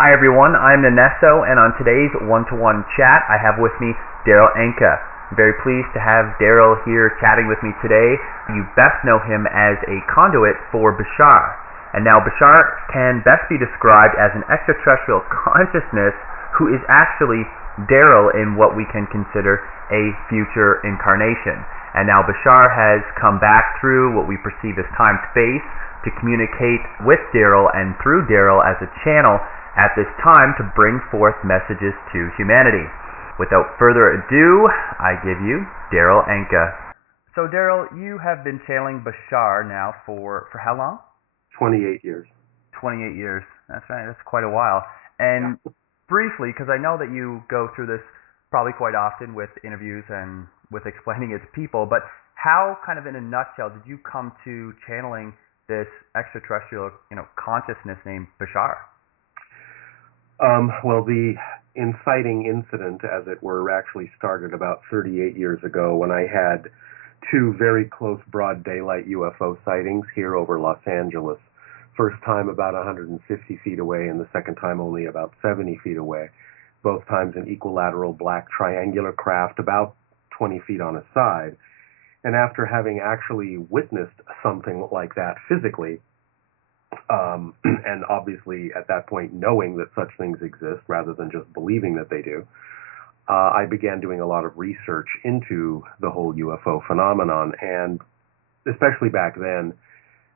Hi everyone, I'm Nanesso, and on today's one-to-one chat, I have with me Darryl Anka. I'm very pleased to have Daryl here chatting with me today. You best know him as a conduit for Bashar. And now Bashar can best be described as an extraterrestrial consciousness who is actually Daryl in what we can consider a future incarnation. And now Bashar has come back through what we perceive as time-space to communicate with Daryl and through Daryl as a channel at this time to bring forth messages to humanity. Without further ado, I give you Darryl Anka. So Daryl, you have been channeling Bashar now for how long? 28 years. 28 years. That's right. That's quite a while. And briefly, because I know that you go through this probably quite often with interviews and with explaining it to people, but how, kind of in a nutshell, did you come to channeling this extraterrestrial, consciousness named Bashar? Well, the inciting incident, as it were, actually started about 38 years ago when I had two very close broad daylight UFO sightings here over Los Angeles. First time about 150 feet away, and the second time only about 70 feet away. Both times an equilateral black triangular craft about 20 feet on a side. And after having actually witnessed something like that physically, and obviously at that point knowing that such things exist rather than just believing that they do, I began doing a lot of research into the whole UFO phenomenon. And especially back then,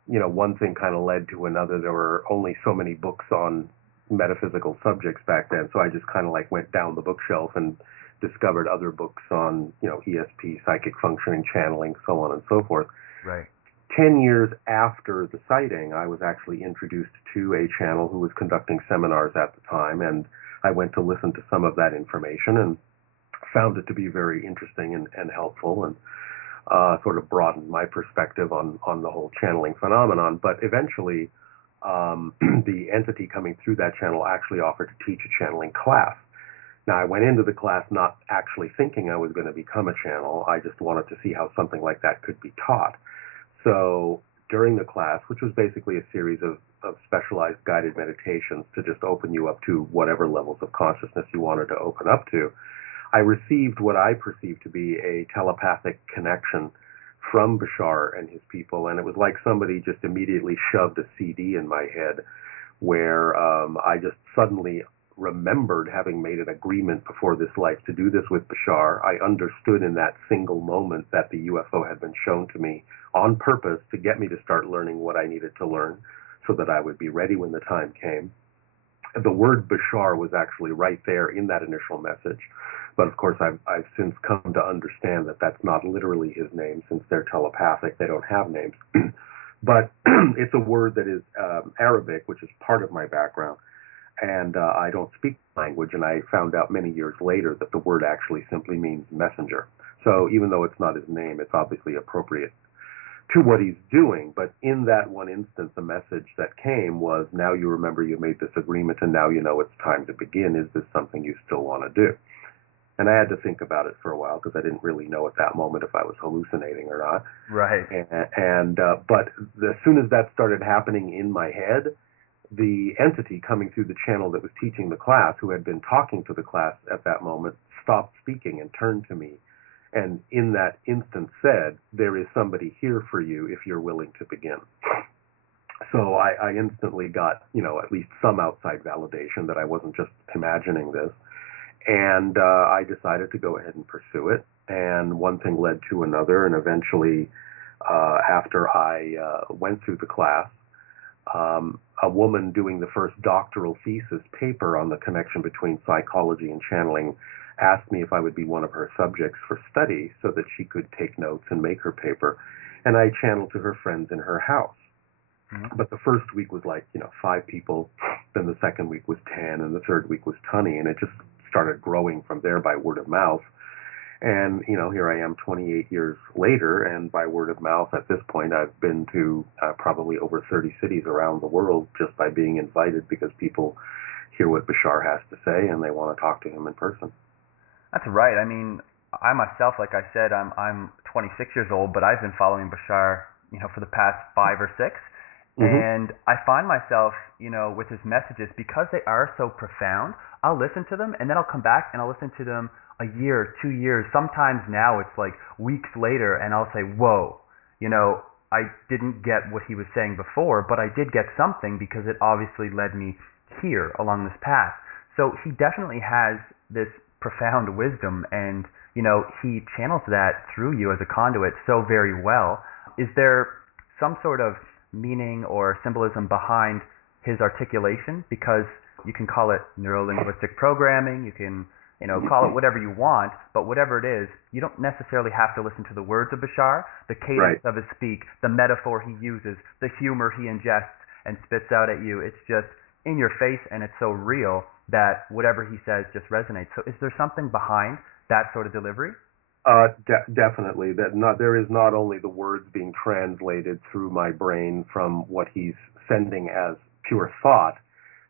one thing kind of led to another. There were only so many books on metaphysical subjects back then, so I just kind of went down the bookshelf and discovered other books on, ESP, psychic functioning, channeling, so on and so forth. Right. 10 years after the sighting, I was actually introduced to a channel who was conducting seminars at the time, and I went to listen to some of that information and found it to be very interesting and helpful, and sort of broadened my perspective on the whole channeling phenomenon. But eventually, the entity coming through that channel actually offered to teach a channeling class. Now, I went into the class not actually thinking I was going to become a channel. I just wanted to see how something like that could be taught. So during the class, which was basically a series of specialized guided meditations to just open you up to whatever levels of consciousness you wanted to open up to, I received what I perceived to be a telepathic connection from Bashar and his people, and it was like somebody just immediately shoved a CD in my head where I just suddenly remembered having made an agreement before this life to do this with Bashar. I understood in that single moment that the UFO had been shown to me on purpose to get me to start learning what I needed to learn so that I would be ready when the time came. The word Bashar was actually right there in that initial message. But of course, I've since come to understand that that's not literally his name, since they're telepathic. They don't have names. But it's a word that is Arabic, which is part of my background. And I don't speak the language, and I found out many years later that the word actually simply means messenger. So even though it's not his name, it's obviously appropriate to what he's doing. But in that one instance, the message that came was, now you remember you made this agreement, and now you know it's time to begin. Is this something you still want to do? And I had to think about it for a while because I didn't really know at that moment if I was hallucinating or not. Right. But as soon as that started happening in my head, the entity coming through the channel that was teaching the class, who had been talking to the class at that moment, stopped speaking and turned to me, and in that instant said, there is somebody here for you if you're willing to begin. So I instantly got, at least some outside validation that I wasn't just imagining this. And I decided to go ahead and pursue it. And one thing led to another. And eventually, after I went through the class, a woman doing the first doctoral thesis paper on the connection between psychology and channeling asked me if I would be one of her subjects for study so that she could take notes and make her paper. And I channeled to her friends in her house. Mm-hmm. But the first week was 5 people. Then the second week was 10. And the third week was 20. And it just started growing from there by word of mouth. And, here I am 28 years later, and by word of mouth at this point, I've been to probably over 30 cities around the world just by being invited because people hear what Bashar has to say and they want to talk to him in person. That's right. I mean, I myself, like I said, I'm 26 years old, but I've been following Bashar, for the past 5 or 6. Hmm. And I find myself, with his messages, because they are so profound, I'll listen to them and then I'll come back and I'll listen to them a year, 2 years. Sometimes now it's like weeks later and I'll say, whoa, I didn't get what he was saying before, but I did get something because it obviously led me here along this path. So he definitely has this profound wisdom, and he channels that through you as a conduit so very well. Is there some sort of meaning or symbolism behind his articulation? Because you can call it neuro-linguistic programming, you can call it whatever you want, but whatever it is, you don't necessarily have to listen to the words of Bashar, the cadence Right. of his speak, the metaphor he uses, the humor he ingests and spits out at you. It's just in your face, and it's so real that whatever he says just resonates. So is there something behind that sort of delivery? Definitely. There is not only the words being translated through my brain from what he's sending as pure thought,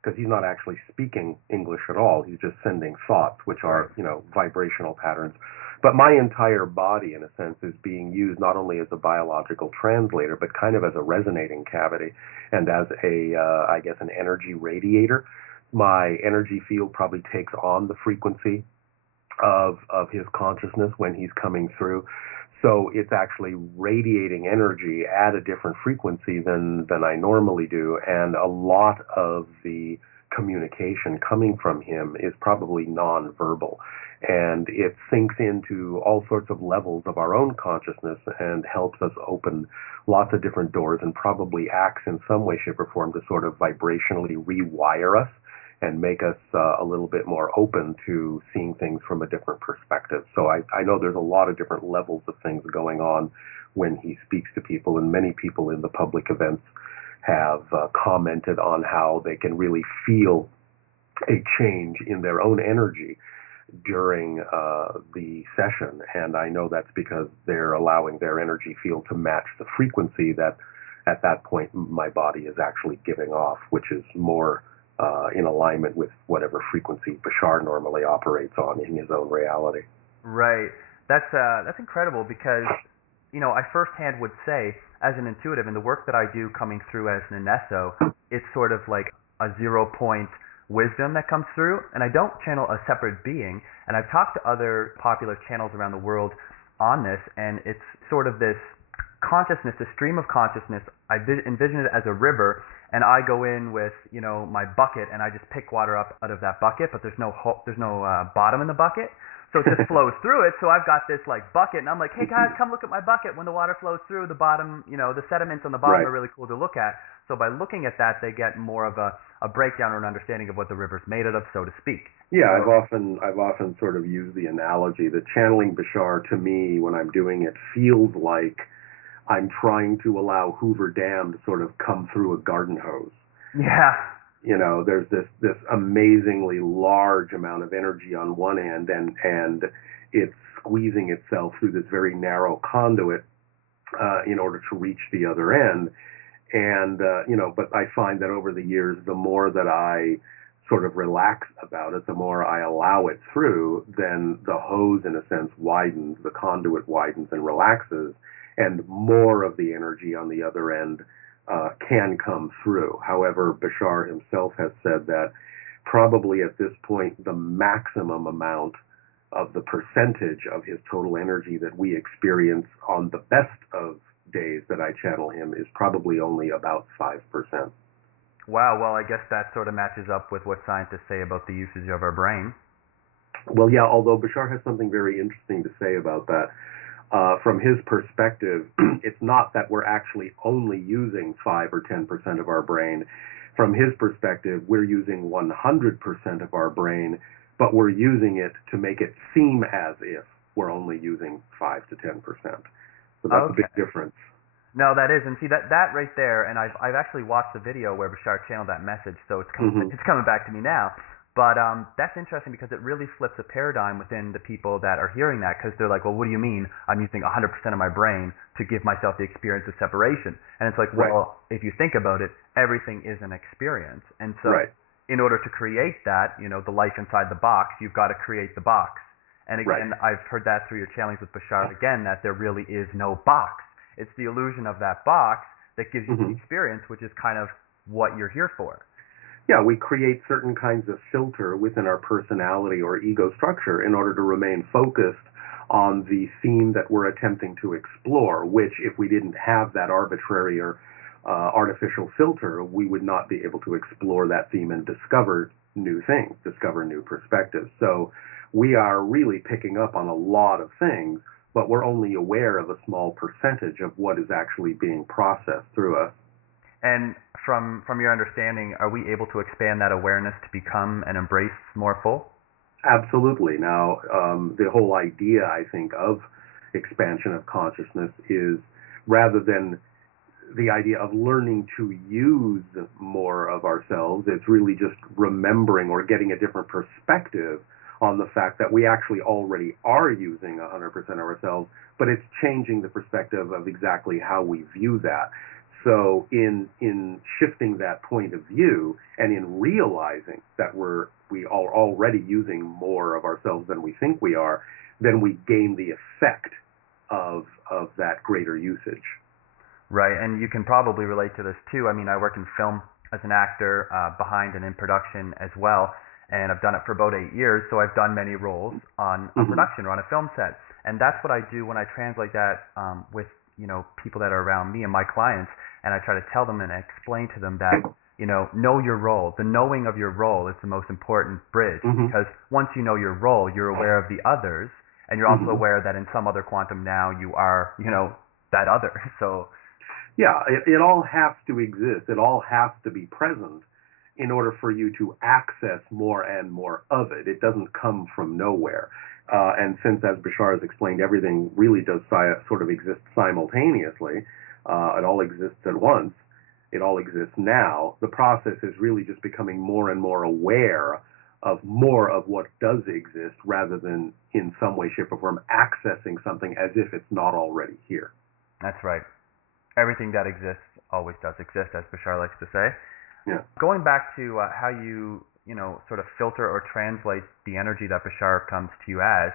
because he's not actually speaking English at all. He's just sending thoughts, which are, vibrational patterns. But my entire body, in a sense, is being used not only as a biological translator, but kind of as a resonating cavity and as I guess, an energy radiator. My energy field probably takes on the frequency of his consciousness when he's coming through. So it's actually radiating energy at a different frequency than I normally do, and a lot of the communication coming from him is probably nonverbal, and it sinks into all sorts of levels of our own consciousness and helps us open lots of different doors, and probably acts in some way, shape, or form to sort of vibrationally rewire us and make us a little bit more open to seeing things from a different perspective. So I know there's a lot of different levels of things going on when he speaks to people, and many people in the public events have commented on how they can really feel a change in their own energy during the session, and I know that's because they're allowing their energy field to match the frequency that at that point my body is actually giving off, which is more in alignment with whatever frequency Bashar normally operates on in his own reality. Right. That's incredible because, I firsthand would say, as an intuitive, in the work that I do coming through as an Inesso, it's sort of like a 0-point wisdom that comes through, and I don't channel a separate being. And I've talked to other popular channels around the world on this, and it's sort of this consciousness, a stream of consciousness. I envision it as a river, and I go in with my bucket, and I just pick water up out of that bucket, but there's no bottom in the bucket, so it just flows through it. So I've got this like bucket, and I'm like, hey guys, come look at my bucket. When the water flows through the bottom, the sediments on the bottom Right. are really cool to look at. So by looking at that, they get more of a breakdown or an understanding of what the river's made out of, so to speak. Yeah, So, I've often sort of used the analogy that channeling Bashar, to me, when I'm doing it, feels like I'm trying to allow Hoover Dam to sort of come through a garden hose. yeah. There's this amazingly large amount of energy on one end, and it's squeezing itself through this very narrow conduit in order to reach the other end. And but I find that over the years, the more that I sort of relax about it, the more I allow it through, then the hose, in a sense, widens, the conduit widens and relaxes, and more of the energy on the other end can come through. However, Bashar himself has said that probably at this point, the maximum amount of the percentage of his total energy that we experience on the best of days that I channel him is probably only about 5%. Wow. Well, I guess that sort of matches up with what scientists say about the usage of our brain. Well, yeah, although Bashar has something very interesting to say about that. From his perspective, it's not that we're actually only using 5 or 10% of our brain. From his perspective, we're using 100% of our brain, but we're using it to make it seem as if we're only using 5 to 10%. So that's a big difference. No, that is, and see that right there, and I've actually watched the video where Bashar channeled that message, so it's coming back to me now. But that's interesting because it really flips a paradigm within the people that are hearing that, because they're like, well, what do you mean I'm using 100% of my brain to give myself the experience of separation? And it's like, well, if you think about it, everything is an experience. And so in order to create that, the life inside the box, you've got to create the box. And again, I've heard that through your channelings with Bashar again, that there really is no box. It's the illusion of that box that gives you the experience, which is kind of what you're here for. Yeah, we create certain kinds of filter within our personality or ego structure in order to remain focused on the theme that we're attempting to explore, which if we didn't have that arbitrary or artificial filter, we would not be able to explore that theme and discover new things, discover new perspectives. So we are really picking up on a lot of things, but we're only aware of a small percentage of what is actually being processed through us. And from your understanding, are we able to expand that awareness to become and embrace more full? Absolutely. Now, the whole idea, I think, of expansion of consciousness is rather than the idea of learning to use more of ourselves, it's really just remembering or getting a different perspective on the fact that we actually already are using 100% of ourselves, but it's changing the perspective of exactly how we view that. So in shifting that point of view and in realizing that we are already using more of ourselves than we think we are, then we gain the effect of that greater usage. Right, and you can probably relate to this too. I mean, I work in film as an actor, behind and in production as well, and I've done it for about 8 years, so I've done many roles on a production or on a film set. And that's what I do when I translate that with, people that are around me and my clients, and I try to tell them and explain to them that, know your role. The knowing of your role is the most important bridge, because once you know your role, you're aware of the others, and you're also aware that in some other quantum now you are, that other. So yeah, it all has to exist. It all has to be present in order for you to access more and more of it. It doesn't come from nowhere. And since, as Bashar has explained, everything really does sort of exist simultaneously, it all exists at once, it all exists now, the process is really just becoming more and more aware of more of what does exist rather than in some way, shape, or form accessing something as if it's not already here. That's right. Everything that exists always does exist, as Bashar likes to say. Yeah. Going back to how you, sort of filter or translate the energy that Bashar comes to you as,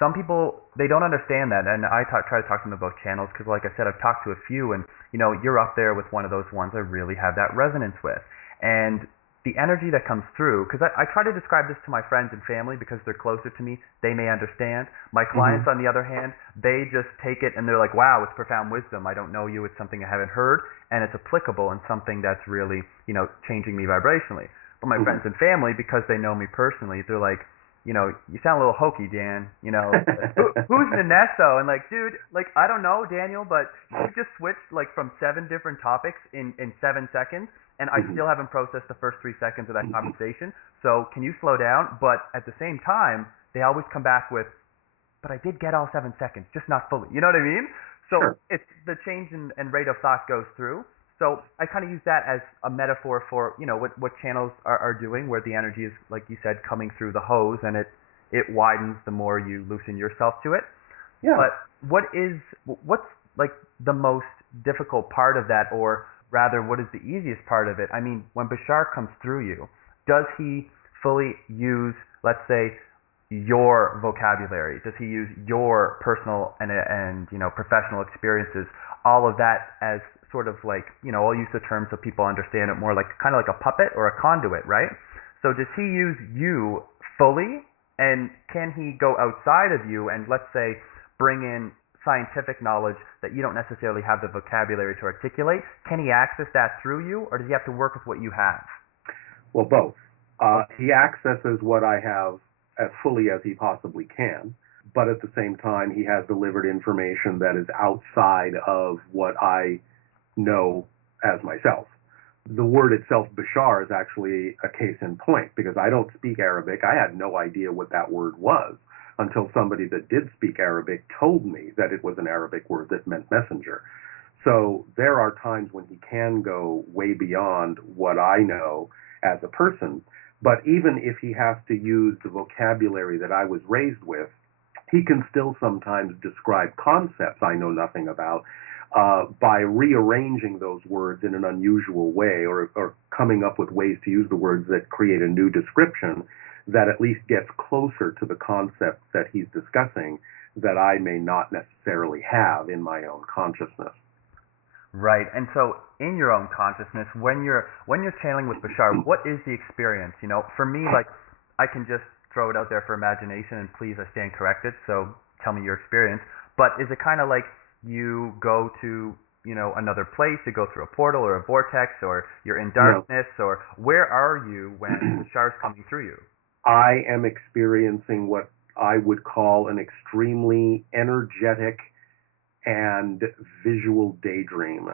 some people, they don't understand that, and I try to talk to them about channels, because like I said, I've talked to a few, and, you're up there with one of those ones I really have that resonance with. And the energy that comes through, because I try to describe this to my friends and family because they're closer to me, they may understand. My clients, on the other hand, they just take it and they're like, wow, it's profound wisdom. I don't know you, it's something I haven't heard, and it's applicable and something that's really, changing me vibrationally. But my friends and family, because they know me personally, they're like, you sound a little hokey, Dan. Who's Nanesso? And like, dude, I don't know, Daniel, but you just switched from 7 different topics in 7 seconds. And I still haven't processed the first 3 seconds of that conversation. So can you slow down? But at the same time, they always come back with, but I did get all 7 seconds, just not fully. You know what I mean? So it's the change in rate of thought goes through. So I kind of use that as a metaphor for, what channels are doing, where the energy is, like you said, coming through the hose, and it widens the more you loosen yourself to it. Yeah. But what's the most difficult part of that, or rather, what is the easiest part of it? I mean, when Bashar comes through you, does he fully use, let's say, your vocabulary? Does he use your personal and professional experiences, all of that as sort of I'll use the term so people understand it more, kind of like a puppet or a conduit, right? So does he use you fully, and can he go outside of you and, let's say, bring in scientific knowledge that you don't necessarily have the vocabulary to articulate? Can he access that through you, or does he have to work with what you have? Well, both. He accesses what I have as fully as he possibly can, but at the same time, he has delivered information that is outside of what I know as myself. The word itself, Bashar, is actually a case in point, because I don't speak Arabic. I had no idea what that word was until somebody that did speak Arabic told me that it was an Arabic word that meant messenger. So there are times when he can go way beyond what I know as a person, but even if he has to use the vocabulary that I was raised with, he can still sometimes describe concepts I know nothing about by rearranging those words in an unusual way, or coming up with ways to use the words that create a new description that at least gets closer to the concept that he's discussing that I may not necessarily have in my own consciousness. Right. And so in your own consciousness, when you're channeling with Bashar, what is the experience? For me, like, I can just throw it out there for imagination, and please, I stand corrected, so tell me your experience. But is it kind of like you go to, another place, you go through a portal or a vortex, or you're in darkness, or where are you when Bashar's coming through you? I am experiencing what I would call an extremely energetic and visual daydream.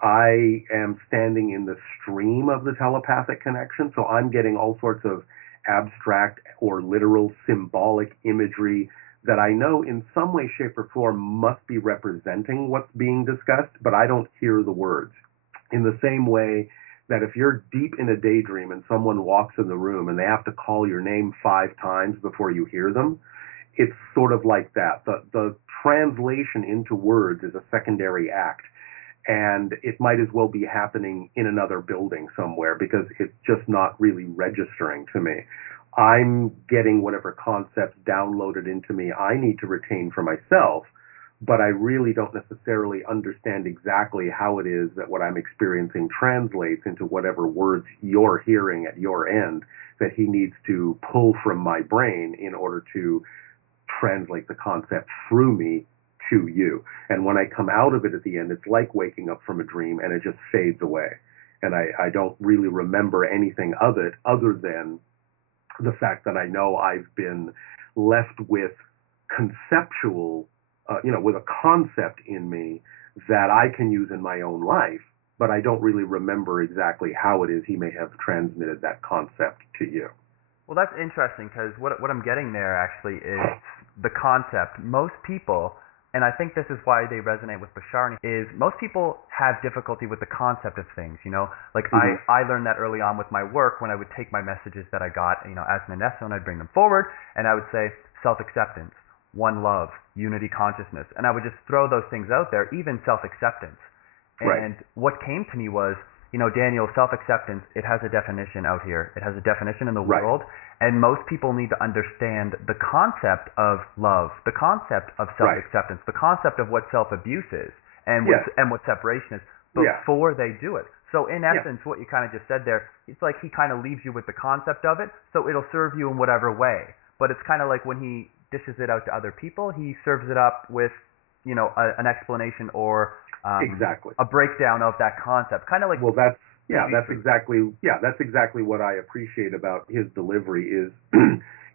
I am standing in the stream of the telepathic connection, so I'm getting all sorts of abstract or literal symbolic imagery that I know in some way, shape, or form must be representing what's being discussed, but I don't hear the words. In the same way that if you're deep in a daydream and someone walks in the room and they have to call your name 5 times before you hear them, it's sort of like that. The translation into words is a secondary act, and it might as well be happening in another building somewhere because it's just not really registering to me. I'm getting whatever concepts downloaded into me I need to retain for myself, but I really don't necessarily understand exactly how it is that what I'm experiencing translates into whatever words you're hearing at your end that he needs to pull from my brain in order to translate the concept through me to you. And when I come out of it at the end, it's like waking up from a dream and it just fades away. And I don't really remember anything of it other than the fact that I know I've been left with conceptual, with a concept in me that I can use in my own life, but I don't really remember exactly how it is he may have transmitted that concept to you. Well, that's interesting because what I'm getting there actually is the concept. Most people, and I think this is why they resonate with Bashar, is most people have difficulty with the concept of things, Like I learned that early on with my work when I would take my messages that I got, as Nanesso, and I'd bring them forward, and I would say self-acceptance, one love, unity consciousness, and I would just throw those things out there, even self-acceptance. And what came to me was, Daniel, self-acceptance, it has a definition out here. It has a definition in the world, and most people need to understand the concept of love, the concept of self-acceptance, the concept of what self-abuse is, and what separation is, before they do it. So in essence, what you kind of just said there, it's like he kind of leaves you with the concept of it, so it'll serve you in whatever way. But it's kind of like when he dishes it out to other people, he serves it up with, an explanation or a breakdown of that concept, kind of like. Well, that's exactly what I appreciate about his delivery is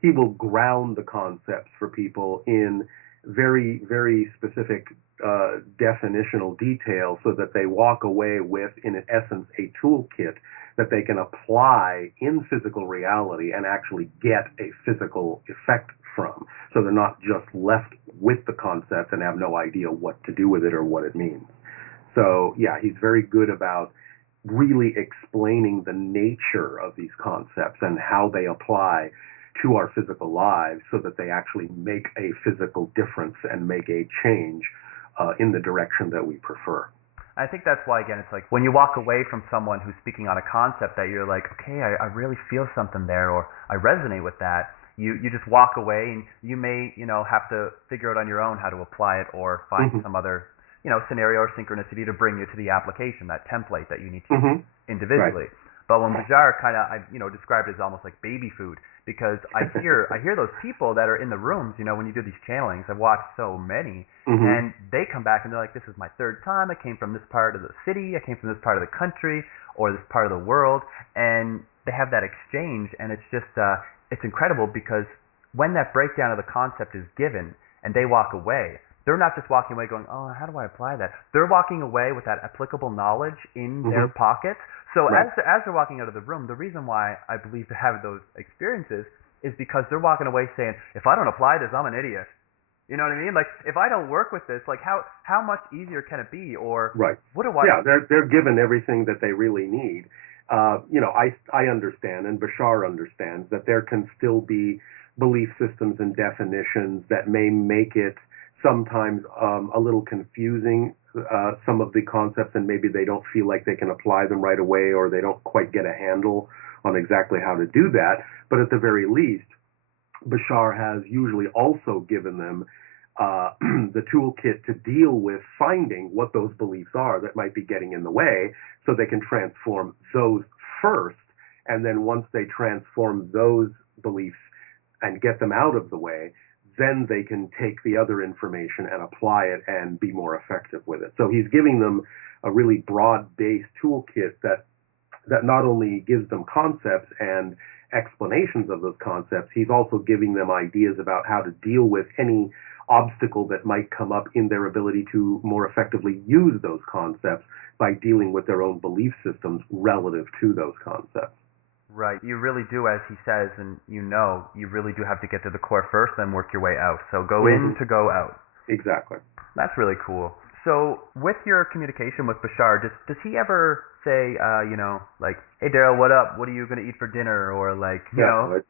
he will ground the concepts for people in very, very specific definitional detail so that they walk away with, in essence, a toolkit that they can apply in physical reality and actually get a physical effect from. So they're not just left with the concept and have no idea what to do with it or what it means. So, he's very good about really explaining the nature of these concepts and how they apply to our physical lives so that they actually make a physical difference and make a change in the direction that we prefer. I think that's why, again, it's like when you walk away from someone who's speaking on a concept that you're like, okay, I really feel something there, or I resonate with that, you just walk away, and you may, have to figure out on your own how to apply it or find some other, scenario or synchronicity to bring you to the application, that template that you need to use individually. But when Bashar kind of, described it as almost like baby food, because I hear those people that are in the rooms, when you do these channelings, I've watched so many, and they come back and they're like, this is my 3rd time, I came from this part of the city, I came from this part of the country, or this part of the world, and they have that exchange, and it's just, it's incredible because when that breakdown of the concept is given, and they walk away, they're not just walking away going, oh, how do I apply that? They're walking away with that applicable knowledge in their pockets. So as they're walking out of the room, the reason why I believe to have those experiences is because they're walking away saying, if I don't apply this, I'm an idiot. You know what I mean? Like, if I don't work with this, like, how much easier can it be? Or what do I... Yeah, they're given everything that they really need. I understand, and Bashar understands, that there can still be belief systems and definitions that may make it sometimes a little confusing, some of the concepts, and maybe they don't feel like they can apply them right away, or they don't quite get a handle on exactly how to do that. But at the very least, Bashar has usually also given them the toolkit to deal with finding what those beliefs are that might be getting in the way, so they can transform those first. And then once they transform those beliefs and get them out of the way, then they can take the other information and apply it and be more effective with it. So he's giving them a really broad-based toolkit that not only gives them concepts and explanations of those concepts, he's also giving them ideas about how to deal with any obstacle that might come up in their ability to more effectively use those concepts by dealing with their own belief systems relative to those concepts. Right. You really do, as he says, and you really do have to get to the core first, then work your way out. So go in to go out. Exactly. That's really cool. So with your communication with Bashar, does he ever say, like, hey, Daryl, what up? What are you going to eat for dinner? Or like,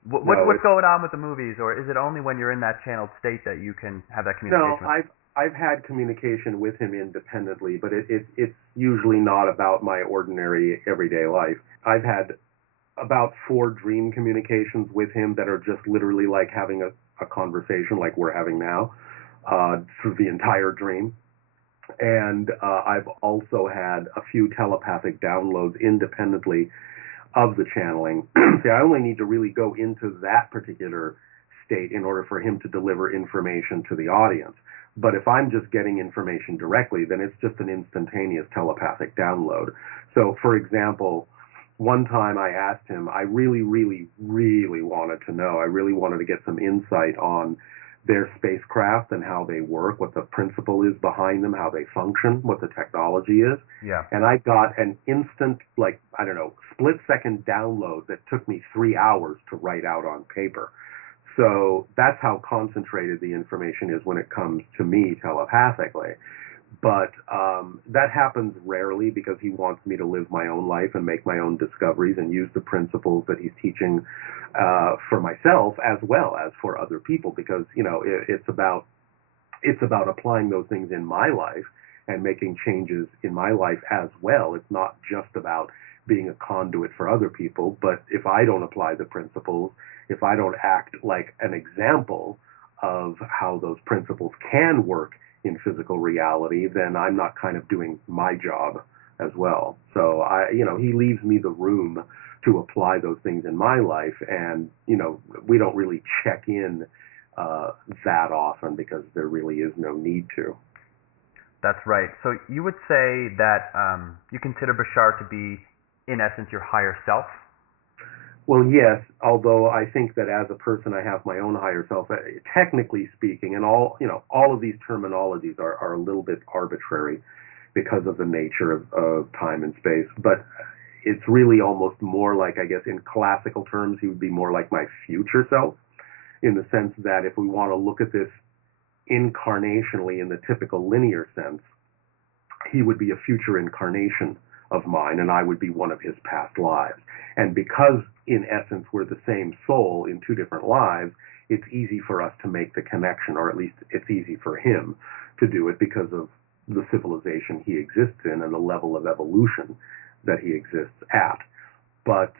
what's going on with the movies? Or is it only when you're in that channeled state that you can have that communication? No, I've had communication with him independently, but it's usually not about my ordinary everyday life. I've had about 4 dream communications with him that are just literally like having a conversation like we're having now, through the entire dream. And I've also had a few telepathic downloads independently of the channeling. See, I only need to really go into that particular state in order for him to deliver information to the audience. But if I'm just getting information directly, then it's just an instantaneous telepathic download. So, for example, one time I asked him, I really, really, really wanted to know, I really wanted to get some insight on their spacecraft and how they work, what the principle is behind them, how they function, what the technology is. Yeah. And I got an instant, split-second download that took me 3 hours to write out on paper. So that's how concentrated the information is when it comes to me telepathically. But that happens rarely because he wants me to live my own life and make my own discoveries and use the principles that he's teaching for myself as well as for other people, because it's about applying those things in my life and making changes in my life as well. It's not just about being a conduit for other people, but if I don't apply the principles, if I don't act like an example of how those principles can work in physical reality, then I'm not kind of doing my job as well. So he leaves me the room to apply those things in my life, and we don't really check in that often because there really is no need to. That's right. So you would say that you consider Bashar to be, in essence, your higher self? Well, yes, although I think that as a person I have my own higher self, technically speaking, and all of these terminologies are a little bit arbitrary because of the nature of time and space, but it's really almost more like, I guess in classical terms, he would be more like my future self, in the sense that if we want to look at this incarnationally in the typical linear sense, he would be a future incarnation of mine, and I would be one of his past lives. And because, in essence, we're the same soul in 2 different lives, it's easy for us to make the connection, or at least it's easy for him to do it because of the civilization he exists in and the level of evolution that he exists at. But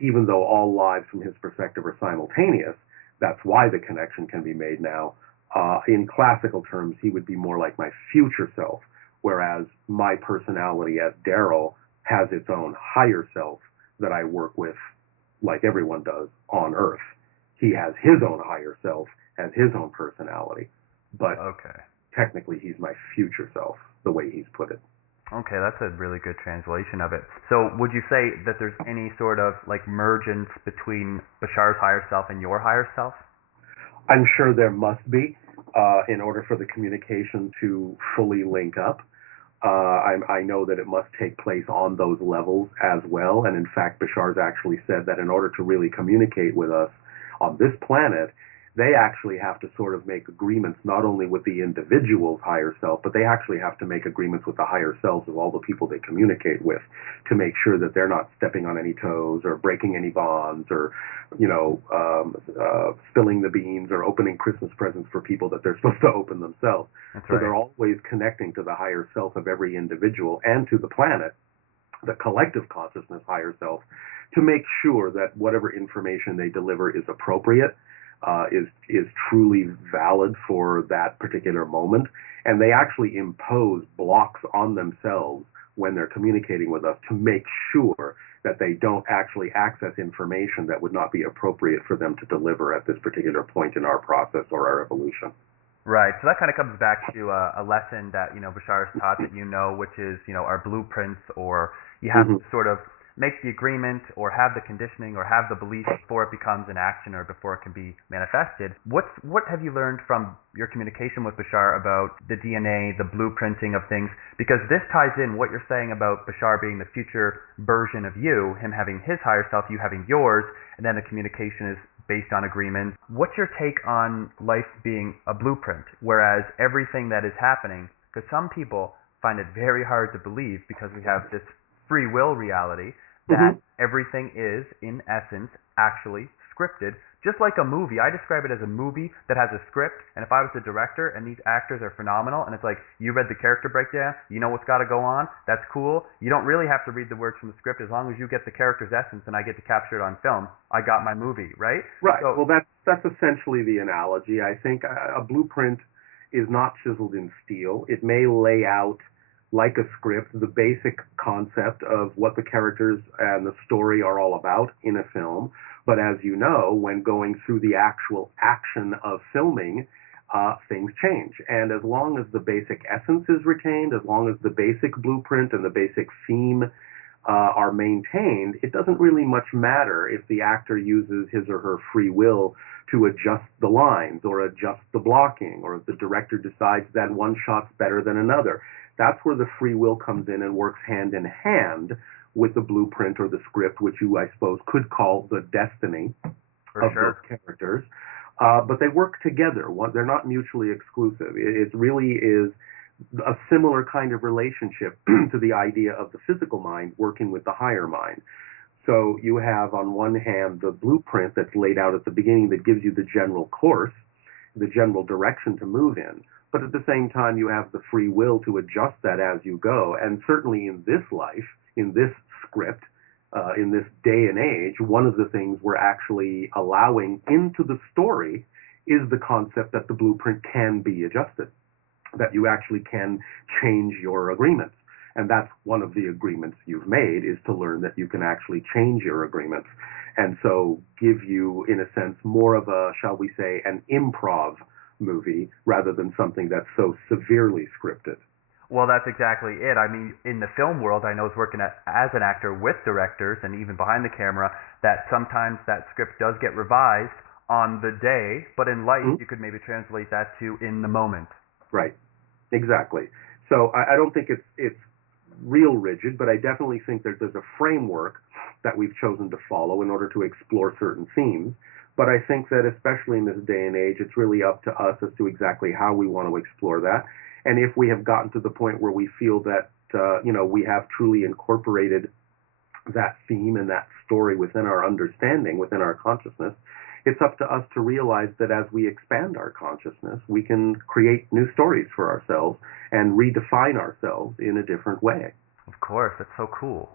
even though all lives from his perspective are simultaneous, that's why the connection can be made now. In classical terms, he would be more like my future self, whereas my personality as Daryl has its own higher self that I work with like everyone does on Earth. He has his own higher self, has his own personality, but technically he's my future self, the way he's put it. Okay, that's a really good translation of it. So would you say that there's any sort of mergence between Bashar's higher self and your higher self? I'm sure there must be, in order for the communication to fully link up. I know that it must take place on those levels as well. And in fact, Bashar's actually said that in order to really communicate with us on this planet, they actually have to sort of make agreements not only with the individual's higher self, but they actually have to make agreements with the higher selves of all the people they communicate with to make sure that they're not stepping on any toes or breaking any bonds or, spilling the beans or opening Christmas presents for people that they're supposed to open themselves. That's so right. They're always connecting to the higher self of every individual and to the planet, the collective consciousness higher self, to make sure that whatever information they deliver is appropriate, is truly valid for that particular moment, and they actually impose blocks on themselves when they're communicating with us to make sure that they don't actually access information that would not be appropriate for them to deliver at this particular point in our process or our evolution. Right. So that kind of comes back to a lesson that, Bashar's taught that which is, our blueprints, or you have to sort of make the agreement or have the conditioning or have the belief before it becomes an action or before it can be manifested. What have you learned from your communication with Bashar about the DNA, the blueprinting of things? Because this ties in what you're saying about Bashar being the future version of you, him having his higher self, you having yours, and then the communication is based on agreement. What's your take on life being a blueprint, whereas everything that is happening, because some people find it very hard to believe because we have this free will reality that everything is, in essence, actually scripted, just like a movie. I describe it as a movie that has a script, and if I was the director and these actors are phenomenal, and it's like, you read the character breakdown, you know what's got to go on, that's cool. You don't really have to read the words from the script. As long as you get the character's essence and I get to capture it on film, I got my movie, right? Right. So, well, that's essentially the analogy. I think a blueprint is not chiseled in steel. It may lay out, like a script, the basic concept of what the characters and the story are all about in a film. But as you know, when going through the actual action of filming, things change. And as long as the basic essence is retained, as long as the basic blueprint and the basic theme are maintained, it doesn't really much matter if the actor uses his or her free will to adjust the lines or adjust the blocking, or if the director decides that one shot's better than another. That's where the free will comes in and works hand in hand with the blueprint or the script, which you, I suppose, could call the destiny of those characters. But they work together. They're not mutually exclusive. It really is a similar kind of relationship to the idea of the physical mind working with the higher mind. So you have, on one hand, the blueprint that's laid out at the beginning that gives you the general course, the general direction to move in. But at the same time, you have the free will to adjust that as you go. And certainly in this life, in this script, in this day and age, one of the things we're actually allowing into the story is the concept that the blueprint can be adjusted, that you actually can change your agreements. And that's one of the agreements you've made, is to learn that you can actually change your agreements. And so give you, in a sense, more of a, shall we say, an improv movie rather than something that's so severely scripted. Well, that's exactly it. I mean, in the film world, I know, as working as an actor with directors and even behind the camera, that sometimes that script does get revised on the day, but in life, you could maybe translate that to in the moment. Right. Exactly. So I don't think it's real rigid, but I definitely think that there's a framework that we've chosen to follow in order to explore certain themes. But I think that especially in this day and age, it's really up to us as to exactly how we want to explore that. And if we have gotten to the point where we feel that, we have truly incorporated that theme and that story within our understanding, within our consciousness, it's up to us to realize that as we expand our consciousness, we can create new stories for ourselves and redefine ourselves in a different way. Of course, that's so cool.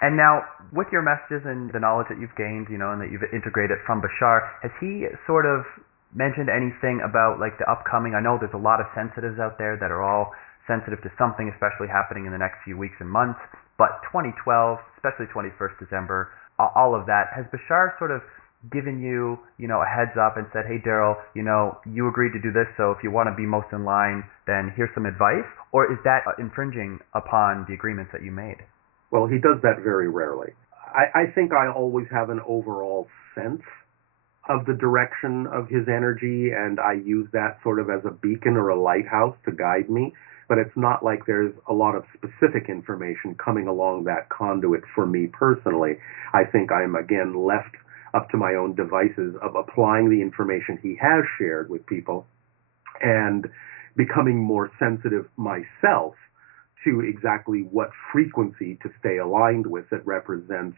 And now, with your messages and the knowledge that you've gained, and that you've integrated from Bashar, has he sort of mentioned anything about, like, the upcoming? I know there's a lot of sensitives out there that are all sensitive to something, especially happening in the next few weeks and months. But 2012, especially 21st December, all of that, has Bashar sort of given you, a heads up and said, hey, Daryl, you agreed to do this, so if you want to be most in line, then here's some advice? Or is that infringing upon the agreements that you made? Well, he does that very rarely. I think I always have an overall sense of the direction of his energy, and I use that sort of as a beacon or a lighthouse to guide me. But it's not like there's a lot of specific information coming along that conduit for me personally. I think I'm, again, left up to my own devices of applying the information he has shared with people and becoming more sensitive myself to exactly what frequency to stay aligned with that represents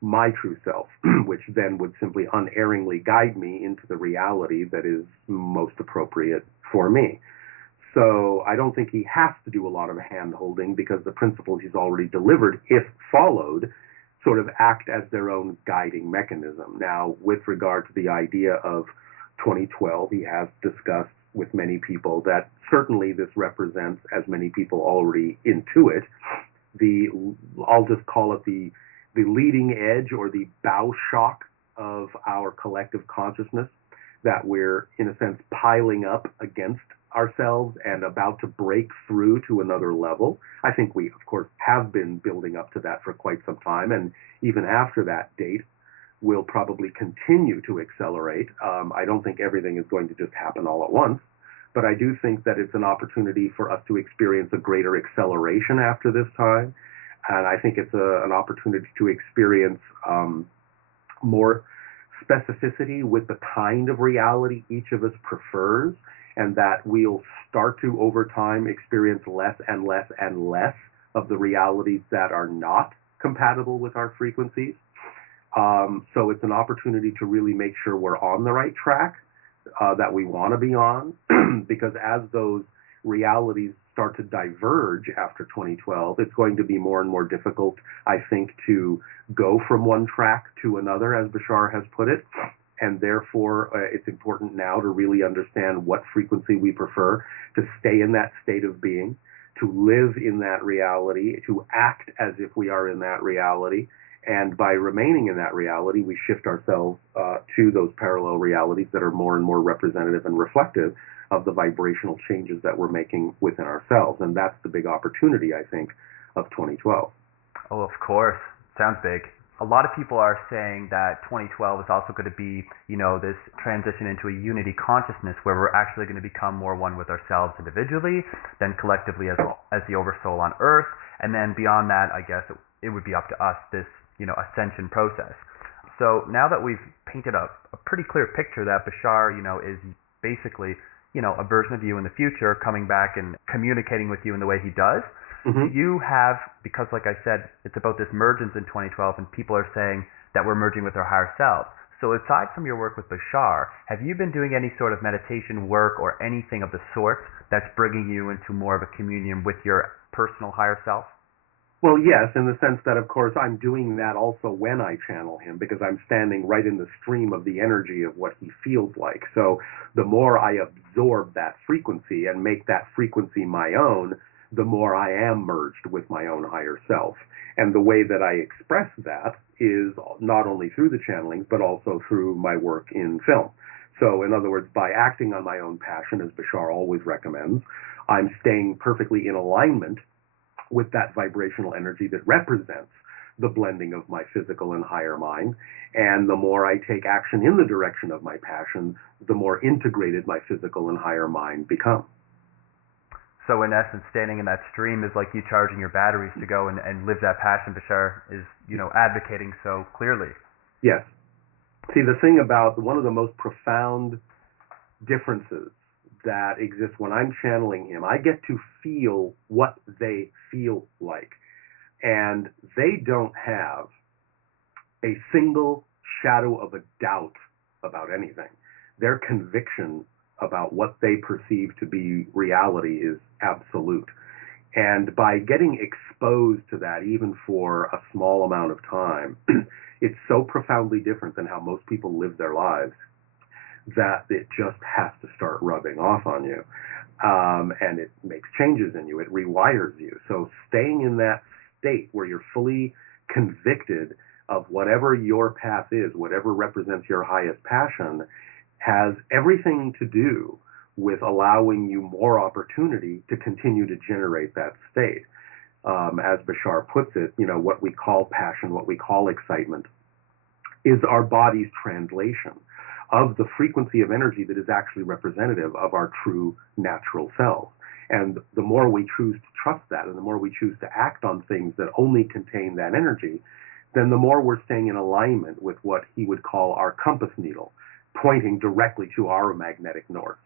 my true self, which then would simply unerringly guide me into the reality that is most appropriate for me. So I don't think he has to do a lot of hand-holding, because the principles he's already delivered, if followed, sort of act as their own guiding mechanism. Now, with regard to the idea of 2012, he has discussed with many people that certainly this represents, as many people already intuit, I'll just call it the leading edge or the bow shock of our collective consciousness, that we're, in a sense, piling up against ourselves and about to break through to another level. I think we, of course, have been building up to that for quite some time, and even after that date, will probably continue to accelerate. I don't think everything is going to just happen all at once, but I do think that it's an opportunity for us to experience a greater acceleration after this time, and I think it's an opportunity to experience more specificity with the kind of reality each of us prefers, and that we'll start to, over time, experience less and less and less of the realities that are not compatible with our frequencies. So it's an opportunity to really make sure we're on the right track that we want to be on, because as those realities start to diverge after 2012, it's going to be more and more difficult, I think, to go from one track to another, as Bashar has put it. And therefore, it's important now to really understand what frequency we prefer, to stay in that state of being, to live in that reality, to act as if we are in that reality. And by remaining in that reality, we shift ourselves to those parallel realities that are more and more representative and reflective of the vibrational changes that we're making within ourselves. And that's the big opportunity, I think, of 2012. Oh, of course. Sounds big. A lot of people are saying that 2012 is also going to be, this transition into a unity consciousness where we're actually going to become more one with ourselves individually, then collectively as the oversoul on Earth, and then beyond that, I guess it would be up to us, this, ascension process. So now that we've painted a pretty clear picture that Bashar, is basically, a version of you in the future coming back and communicating with you in the way he does, Mm-hmm. you have, because like I said, it's about this mergence in 2012, and people are saying that we're merging with our higher selves. So aside from your work with Bashar, have you been doing any sort of meditation work or anything of the sort that's bringing you into more of a communion with your personal higher self? Well, yes, in the sense that, of course, I'm doing that also when I channel him, because I'm standing right in the stream of the energy of what he feels like. So the more I absorb that frequency and make that frequency my own, the more I am merged with my own higher self. And the way that I express that is not only through the channelings, but also through my work in film. So, in other words, by acting on my own passion, as Bashar always recommends, I'm staying perfectly in alignment with that vibrational energy that represents the blending of my physical and higher mind. And the more I take action in the direction of my passion, the more integrated my physical and higher mind become. So in essence, standing in that stream is like you charging your batteries to go and live that passion Bashar is, advocating so clearly. Yes. See, the thing about one of the most profound differences that exists when I'm channeling him, I get to feel what they feel like. And they don't have a single shadow of a doubt about anything. Their conviction about what they perceive to be reality is absolute. And by getting exposed to that, even for a small amount of time, it's so profoundly different than how most people live their lives that it just has to start rubbing off on you. And it makes changes in you. It rewires you. So staying in that state where you're fully convicted of whatever your path is, whatever represents your highest passion, has everything to do with allowing you more opportunity to continue to generate that state. As Bashar puts it, what we call passion, what we call excitement, is our body's translation of the frequency of energy that is actually representative of our true natural selves. And the more we choose to trust that, and the more we choose to act on things that only contain that energy, then the more we're staying in alignment with what he would call our compass needle, pointing directly to our magnetic north.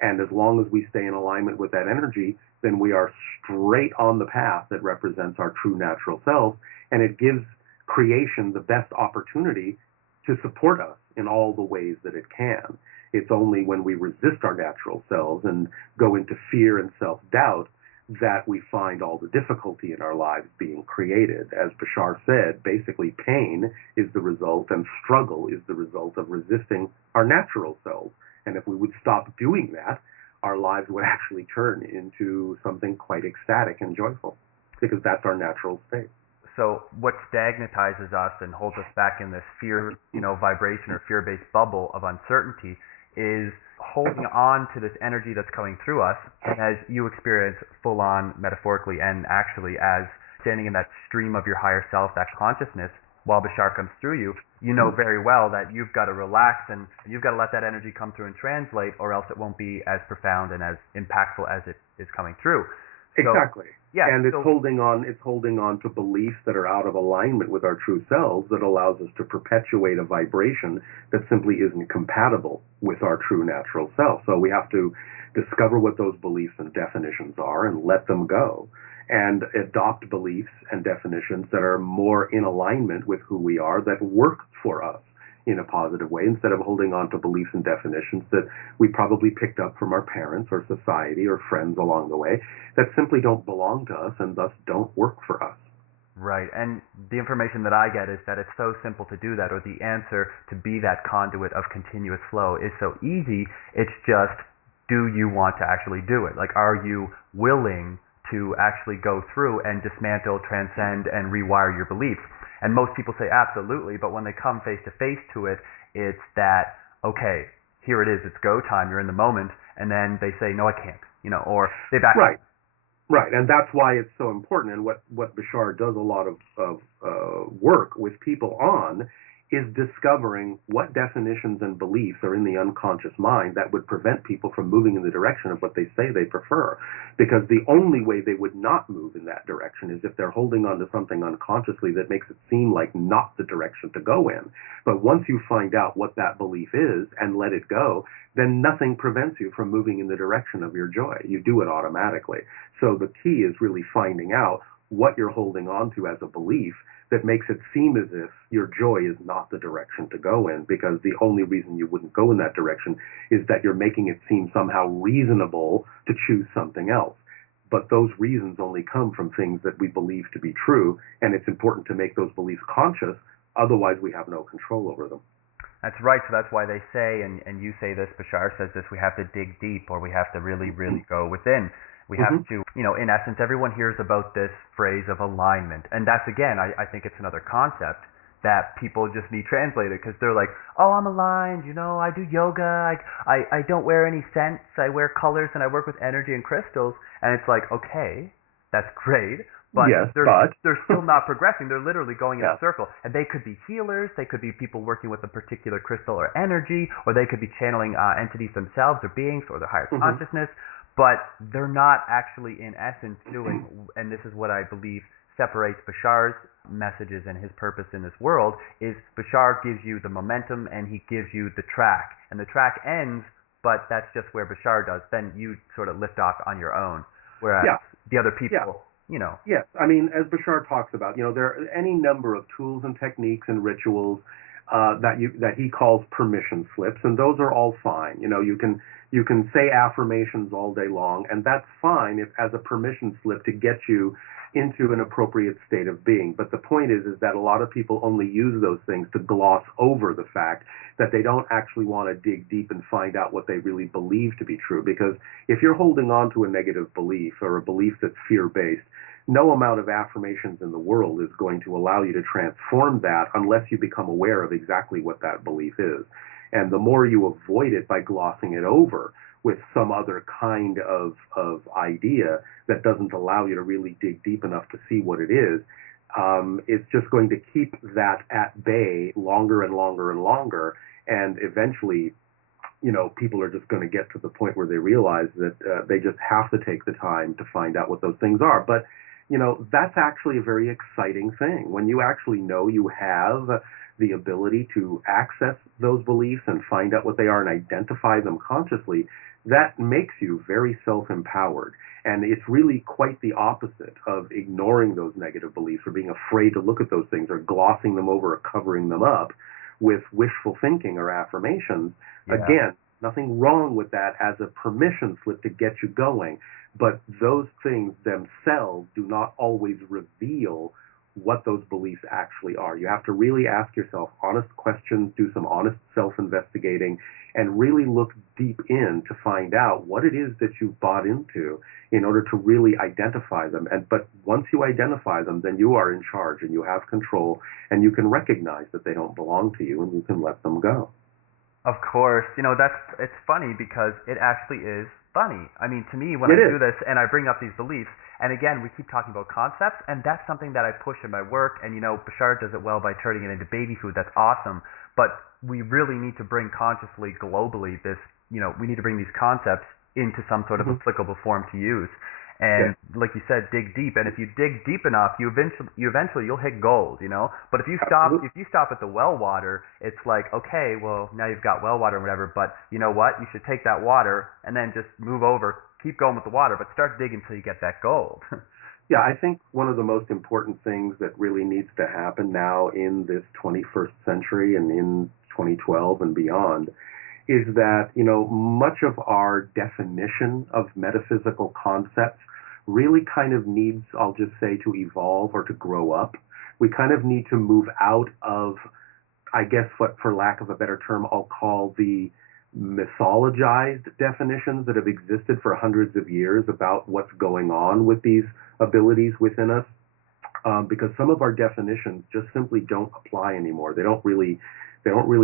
And as long as we stay in alignment with that energy, then we are straight on the path that represents our true natural selves, and it gives creation the best opportunity to support us in all the ways that it can. It's only when we resist our natural selves and go into fear and self-doubt that we find all the difficulty in our lives being created. As Bashar said, basically pain is the result and struggle is the result of resisting our natural selves And if we would stop doing that, our lives would actually turn into something quite ecstatic and joyful, because that's our natural state. So what stagnatizes us and holds us back in this fear, vibration or fear-based bubble of uncertainty is holding on to this energy that's coming through us, and as you experience full on metaphorically and actually as standing in that stream of your higher self, that consciousness, while Bashar comes through you, you know very well that you've got to relax and you've got to let that energy come through and translate, or else it won't be as profound and as impactful as it is coming through. So, exactly. Yeah. And it's holding on to beliefs that are out of alignment with our true selves that allows us to perpetuate a vibration that simply isn't compatible with our true natural self. So we have to discover what those beliefs and definitions are and let them go, and adopt beliefs and definitions that are more in alignment with who we are, that work for us in a positive way, instead of holding on to beliefs and definitions that we probably picked up from our parents or society or friends along the way that simply don't belong to us and thus don't work for us. Right, and the information that I get is that it's so simple to do that, or the answer to be that conduit of continuous flow is so easy. It's just, do you want to actually do it? Like, are you willing to actually go through and dismantle, transcend, and rewire your beliefs? And most people say absolutely, but when they come face to face to it, it's that, okay, here it is, it's go time, you're in the moment, and then they say, no, I can't, or they back up. Right, and that's why it's so important. And what Bashar does a lot of work with people on is discovering what definitions and beliefs are in the unconscious mind that would prevent people from moving in the direction of what they say they prefer. Because the only way they would not move in that direction is if they're holding on to something unconsciously that makes it seem like not the direction to go in. But once you find out what that belief is and let it go, then nothing prevents you from moving in the direction of your joy. You do it automatically. So the key is really finding out what you're holding on to as a belief that makes it seem as if your joy is not the direction to go in, because the only reason you wouldn't go in that direction is that you're making it seem somehow reasonable to choose something else. But those reasons only come from things that we believe to be true, and it's important to make those beliefs conscious, otherwise we have no control over them. That's right, so that's why they say, and you say this, Bashar says this, we have to dig deep, or we have to really, really go within. We have to, in essence, everyone hears about this phrase of alignment. And that's, again, I think it's another concept that people just need translated, because they're like, oh, I'm aligned, I do yoga, I don't wear any scents, I wear colors, and I work with energy and crystals. And it's like, okay, that's great, but, yes, they're still not progressing. They're literally going in a circle. And they could be healers, they could be people working with a particular crystal or energy, or they could be channeling entities themselves or beings or their higher consciousness. But they're not actually, in essence, doing, and this is what I believe separates Bashar's messages and his purpose in this world, is Bashar gives you the momentum and he gives you the track. And the track ends, but that's just where Bashar does. Then you sort of lift off on your own. Whereas the other people, Yes, I mean, as Bashar talks about, there are any number of tools and techniques and rituals that he calls permission slips, and those are all fine. You can say affirmations all day long, and that's fine as a permission slip to get you into an appropriate state of being. But the point is that a lot of people only use those things to gloss over the fact that they don't actually want to dig deep and find out what they really believe to be true. Because if you're holding on to a negative belief or a belief that's fear-based, no amount of affirmations in the world is going to allow you to transform that unless you become aware of exactly what that belief is. And the more you avoid it by glossing it over with some other kind of idea that doesn't allow you to really dig deep enough to see what it is, it's just going to keep that at bay longer and longer and longer. And eventually, people are just going to get to the point where they realize that they just have to take the time to find out what those things are. But that's actually a very exciting thing. When you actually know you have the ability to access those beliefs and find out what they are and identify them consciously, that makes you very self-empowered. And it's really quite the opposite of ignoring those negative beliefs or being afraid to look at those things or glossing them over or covering them up with wishful thinking or affirmations. Again, nothing wrong with that as a permission slip to get you going. But those things themselves do not always reveal what those beliefs actually are. You have to really ask yourself honest questions, do some honest self-investigating, and really look deep in to find out what it is that you've bought into in order to really identify them. But once you identify them, then you are in charge and you have control, and you can recognize that they don't belong to you, and you can let them go. Of course. It's funny because it actually is funny. I mean, to me, when It I is. do this and I bring up these beliefs, and again, we keep talking about concepts, and that's something that I push in my work, and Bashar does it well by turning it into baby food. That's awesome. But we really need to bring consciously, globally, we need to bring these concepts into some sort of applicable form to use. And like you said, dig deep. And if you dig deep enough, eventually you'll hit gold. But if you stop at the well water, it's like, okay, well, now you've got well water and whatever. But you know what? You should take that water and then just move over, keep going with the water, but start digging until you get that gold. Yeah, I think one of the most important things that really needs to happen now in this 21st century and in 2012 and beyond is that, much of our definition of metaphysical concepts really kind of needs, I'll just say, to evolve or to grow up. We kind of need to move out of, I guess, what, for lack of a better term, I'll call the mythologized definitions that have existed for hundreds of years about what's going on with these abilities within us. Because some of our definitions just simply don't apply anymore. They don't really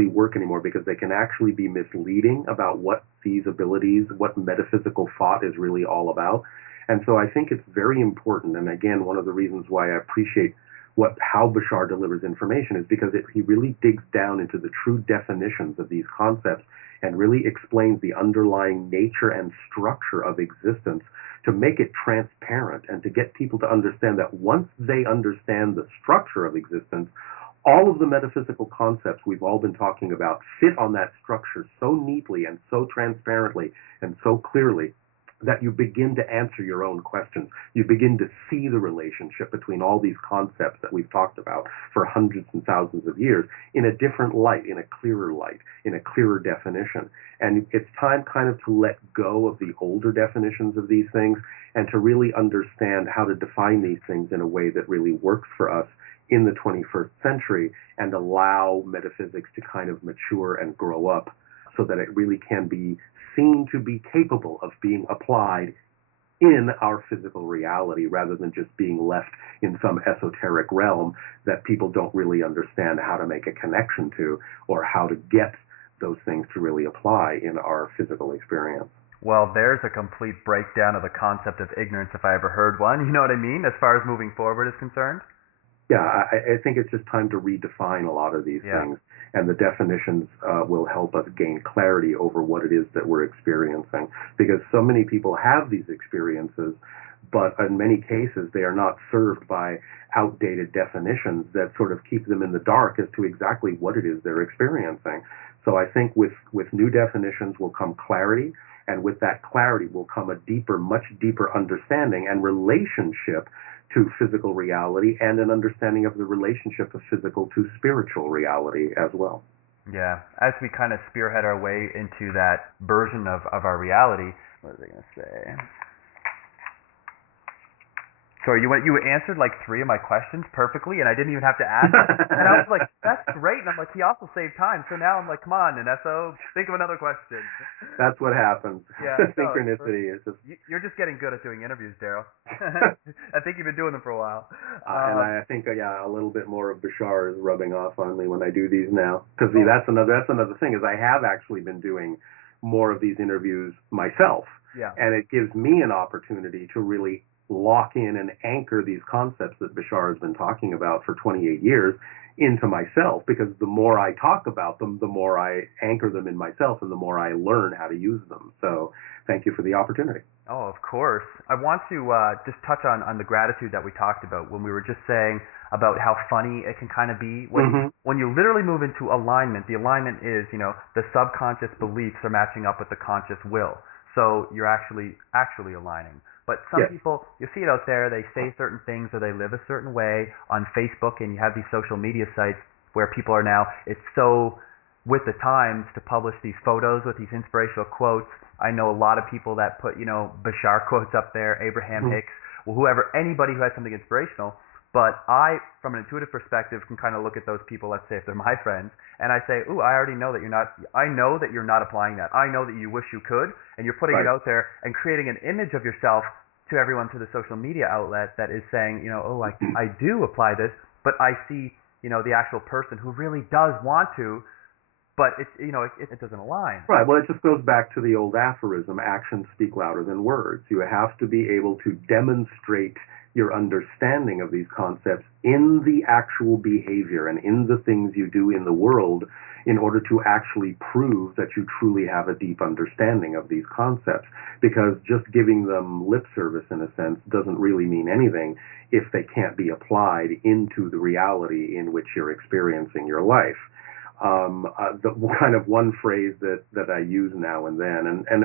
work anymore because they can actually be misleading about what these abilities, what metaphysical thought is really all about. And so I think it's very important, and again, one of the reasons why I appreciate how Bashar delivers information is because he really digs down into the true definitions of these concepts and really explains the underlying nature and structure of existence to make it transparent and to get people to understand that once they understand the structure of existence, all of the metaphysical concepts we've all been talking about fit on that structure so neatly and so transparently and so clearly that you begin to answer your own questions. You begin to see the relationship between all these concepts that we've talked about for hundreds and thousands of years in a different light, in a clearer light, in a clearer definition. And it's time kind of to let go of the older definitions of these things and to really understand how to define these things in a way that really works for us in the 21st century and allow metaphysics to kind of mature and grow up so that it really can be seen to be capable of being applied in our physical reality rather than just being left in some esoteric realm that people don't really understand how to make a connection to or how to get those things to really apply in our physical experience. Well, there's a complete breakdown of the concept of ignorance if I ever heard one. You know what I mean, as far as moving forward is concerned? Yeah, I think it's just time to redefine a lot of these things, and the definitions will help us gain clarity over what it is that we're experiencing, because so many people have these experiences, but in many cases they are not served by outdated definitions that sort of keep them in the dark as to exactly what it is they're experiencing. So I think with new definitions will come clarity, and with that clarity will come a deeper, much deeper understanding and relationship to physical reality and an understanding of the relationship of physical to spiritual reality as well. Yeah, as we kind of spearhead our way into that version of our reality, what was I going to say? So you answered like 3 of my questions perfectly, and I didn't even have to ask. And I was like, that's great. And I'm like, he also saved time. So now I'm like, come on, Nenesso, think of another question. That's what happens. Yeah, Synchronicity is just... You're just getting good at doing interviews, Daryl. I think you've been doing them for a while. And I think, a little bit more of Bashar is rubbing off on me when I do these now. Because that's another thing, is I have actually been doing more of these interviews myself. Yeah. And it gives me an opportunity to really lock in and anchor these concepts that Bashar has been talking about for 28 years into myself, because the more I talk about them, the more I anchor them in myself and the more I learn how to use them. So thank you for the opportunity. Oh, of course. I want to just touch on the gratitude that we talked about when we were just saying about how funny it can kind of be when you literally move into alignment. The alignment is, the subconscious beliefs are matching up with the conscious will. So you're actually aligning. But some people, you see it out there, they say certain things or they live a certain way on Facebook, and you have these social media sites where people are now, it's so with the times to publish these photos with these inspirational quotes. I know a lot of people that put, Bashar quotes up there, Abraham Hicks, whoever, anybody who has something inspirational. But I, from an intuitive perspective, can kind of look at those people, let's say if they're my friends, and I say, ooh, I already know that you're not, I know that you're not applying that. I know that you wish you could, and you're putting it out there and creating an image of yourself to everyone through the social media outlet that is saying, oh, I do apply this, but I see, the actual person who really does want to, but it doesn't align. Right. Well, it just goes back to the old aphorism, actions speak louder than words. You have to be able to demonstrate your understanding of these concepts in the actual behavior and in the things you do in the world in order to actually prove that you truly have a deep understanding of these concepts. Because just giving them lip service, in a sense, doesn't really mean anything if they can't be applied into the reality in which you're experiencing your life. The kind of one phrase that I use now and then, and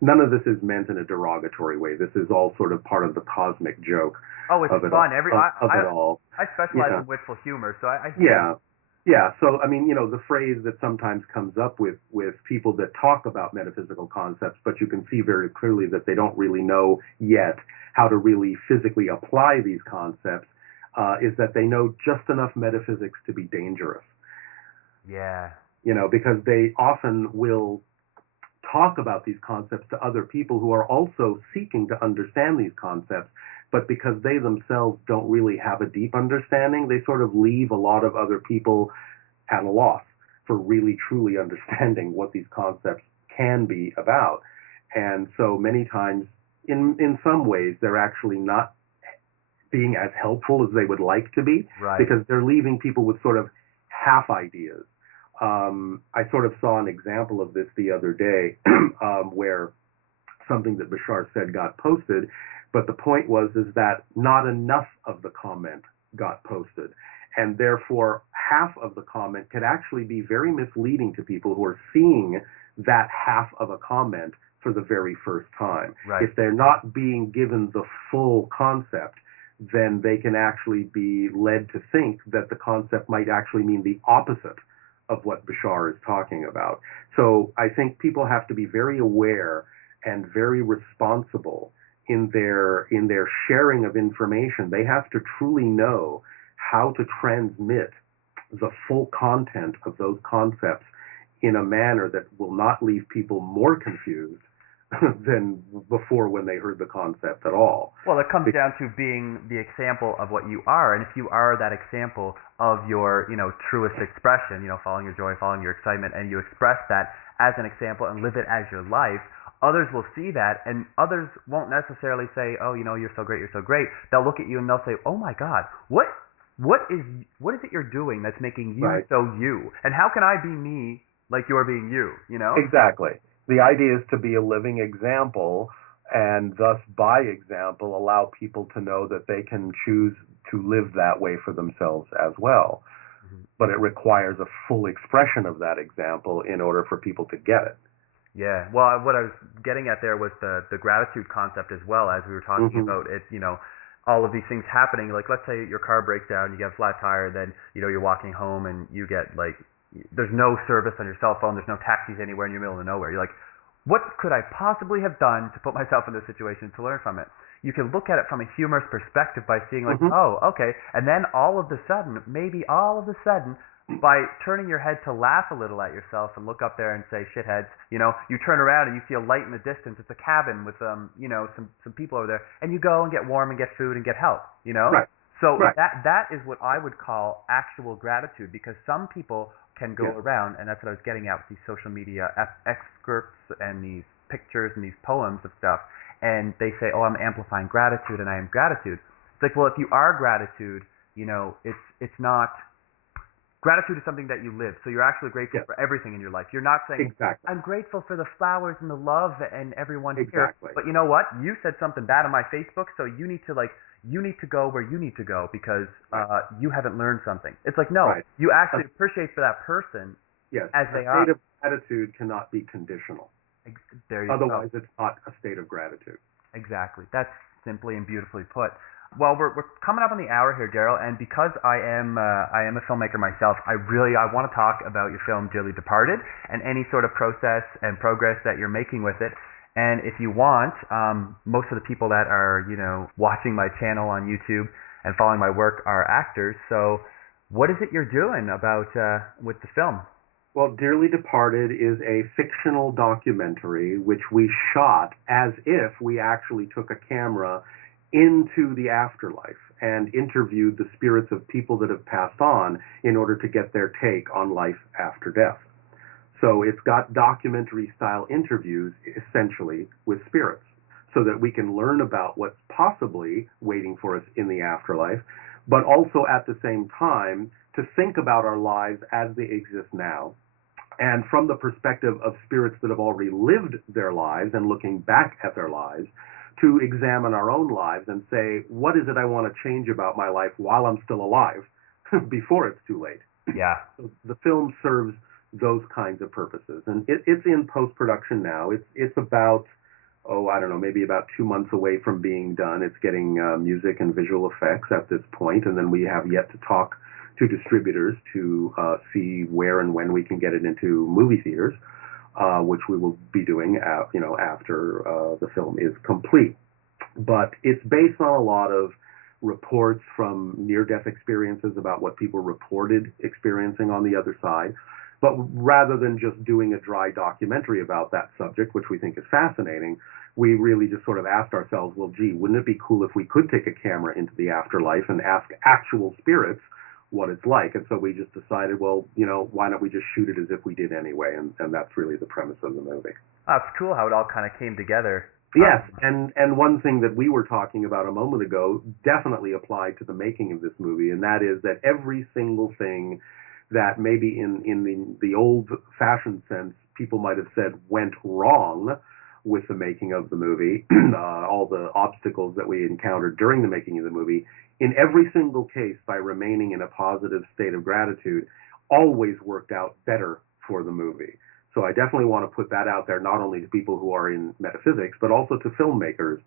none of this is meant in a derogatory way. This is all sort of part of the cosmic joke. Oh, it's of it fun. All, it all. I specialize in witful humor, so I yeah. So I mean, the phrase that sometimes comes up with people that talk about metaphysical concepts, but you can see very clearly that they don't really know yet how to really physically apply these concepts, is that they know just enough metaphysics to be dangerous. Yeah. Because they often will talk about these concepts to other people who are also seeking to understand these concepts, but because they themselves don't really have a deep understanding, they sort of leave a lot of other people at a loss for really truly understanding what these concepts can be about. And so many times, in some ways, they're actually not being as helpful as they would like to be, right, because they're leaving people with sort of half ideas. I sort of saw an example of this the other day, where something that Bashar said got posted, but the point was that not enough of the comment got posted, and therefore half of the comment could actually be very misleading to people who are seeing that half of a comment for the very first time. Right. If they're not being given the full concept, then they can actually be led to think that the concept might actually mean the opposite of what Bashar is talking about. So I think people have to be very aware and very responsible in their sharing of information. They have to truly know how to transmit the full content of those concepts in a manner that will not leave people more confused than before when they heard the concept at all. Well, it comes down to being the example of what you are, and if you are that example of your, truest expression, following your joy, following your excitement, and you express that as an example and live it as your life, others will see that, and others won't necessarily say, oh, you're so great, you're so great. They'll look at you and they'll say, oh my God, what is it you're doing that's making you right. so you? And how can I be me like you're being you, Exactly. The idea is to be a living example, and thus, by example, allow people to know that they can choose to live that way for themselves as well. Mm-hmm. But it requires a full expression of that example in order for people to get it. Yeah. Well, what I was getting at there was the gratitude concept as well, as we were talking mm-hmm. about it, all of these things happening. Like, let's say your car breaks down, you get a flat tire, then, you're walking home and you get, there's no service on your cell phone, there's no taxis anywhere in the middle of nowhere. You're like, what could I possibly have done to put myself in this situation to learn from it? You can look at it from a humorous perspective by seeing mm-hmm. oh, okay. And then all of a sudden, by turning your head to laugh a little at yourself and look up there and say, shitheads, you turn around and you see a light in the distance. It's a cabin with, some people over there. And you go and get warm and get food and get help, Right. So right. that is what I would call actual gratitude, because some people can go yeah. around, and that's what I was getting at with these social media excerpts and these pictures and these poems of stuff, and they say, oh, I'm amplifying gratitude and I am gratitude. It's like, well, if you are gratitude, it's not... Gratitude is something that you live, so you're actually grateful yeah. for everything in your life. You're not saying, exactly. I'm grateful for the flowers and the love and everyone exactly. here. But you know what? You said something bad on my Facebook, so you need to go where you need to go because right. You haven't learned something. It's like, no, right. you actually appreciate for that person yes. as they are. A state of gratitude cannot be conditional. There you Otherwise, go. It's not a state of gratitude. Exactly. That's simply and beautifully put. Well, we're coming up on the hour here, Daryl, and because I am a filmmaker myself, I want to talk about your film Dearly Departed and any sort of process and progress that you're making with it. And if you want, most of the people that are watching my channel on YouTube and following my work are actors. So what is it you're doing about with the film? Well, Dearly Departed is a fictional documentary which we shot as if we actually took a camera into the afterlife and interviewed the spirits of people that have passed on in order to get their take on life after death. So it's got documentary-style interviews, essentially, with spirits, so that we can learn about what's possibly waiting for us in the afterlife, but also at the same time to think about our lives as they exist now, and from the perspective of spirits that have already lived their lives and looking back at their lives, to examine our own lives and say, what is it I want to change about my life while I'm still alive before it's too late? Yeah. So the film serves those kinds of purposes. And it's in post-production now. It's about, I don't know, maybe about 2 months away from being done. It's getting music and visual effects at this point, and then we have yet to talk to distributors to see where and when we can get it into movie theaters, which we will be doing after the film is complete. But it's based on a lot of reports from near-death experiences about what people reported experiencing on the other side. But rather than just doing a dry documentary about that subject, which we think is fascinating, we really just sort of asked ourselves, well, gee, wouldn't it be cool if we could take a camera into the afterlife and ask actual spirits what it's like? And so we just decided, well, why don't we just shoot it as if we did anyway? And that's really the premise of the movie. Oh, it's cool how it all kind of came together. Yes, and one thing that we were talking about a moment ago definitely applied to the making of this movie, and that is that every single thing that maybe in the old-fashioned sense people might have said went wrong with the making of the movie, all the obstacles that we encountered during the making of the movie, in every single case, by remaining in a positive state of gratitude, always worked out better for the movie. So I definitely want to put that out there, not only to people who are in metaphysics, but also to filmmakers,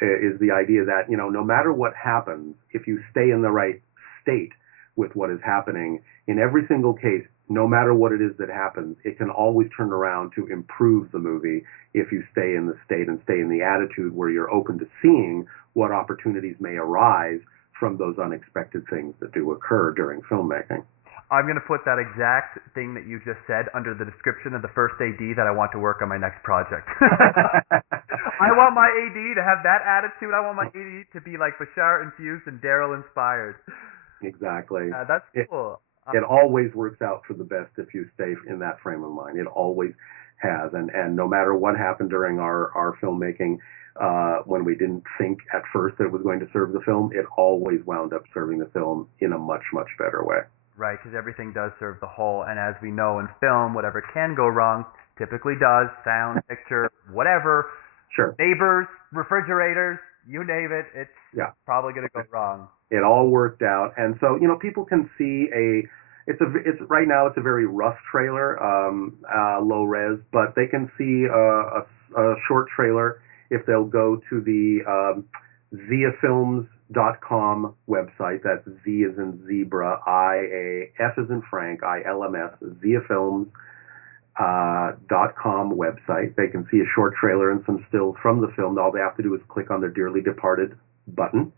is the idea that, no matter what happens, if you stay in the right state with what is happening, in every single case, no matter what it is that happens, it can always turn around to improve the movie if you stay in the state and stay in the attitude where you're open to seeing what opportunities may arise from those unexpected things that do occur during filmmaking. I'm going to put that exact thing that you just said under the description of the first AD that I want to work on my next project. I want my AD to have that attitude. I want my AD to be like Bashar infused and Daryl inspired. Exactly. That's cool. It always works out for the best if you stay in that frame of mind. It always has. And no matter what happened during our filmmaking, when we didn't think at first that it was going to serve the film, it always wound up serving the film in a much, much better way. Right, because everything does serve the whole, and as we know in film, whatever can go wrong typically does. Sound, picture, whatever. Sure. Neighbors, refrigerators, you name it, it's probably going to go wrong. It all worked out, and so people can see it's right now it's a very rough trailer, low res, but they can see a short trailer if they'll go to the ziafilms.com website. That's Z as in zebra, F as in Frank, ILMS, ziafilms.com website. They can see a short trailer and some stills from the film. All they have to do is click on the Dearly Departed button.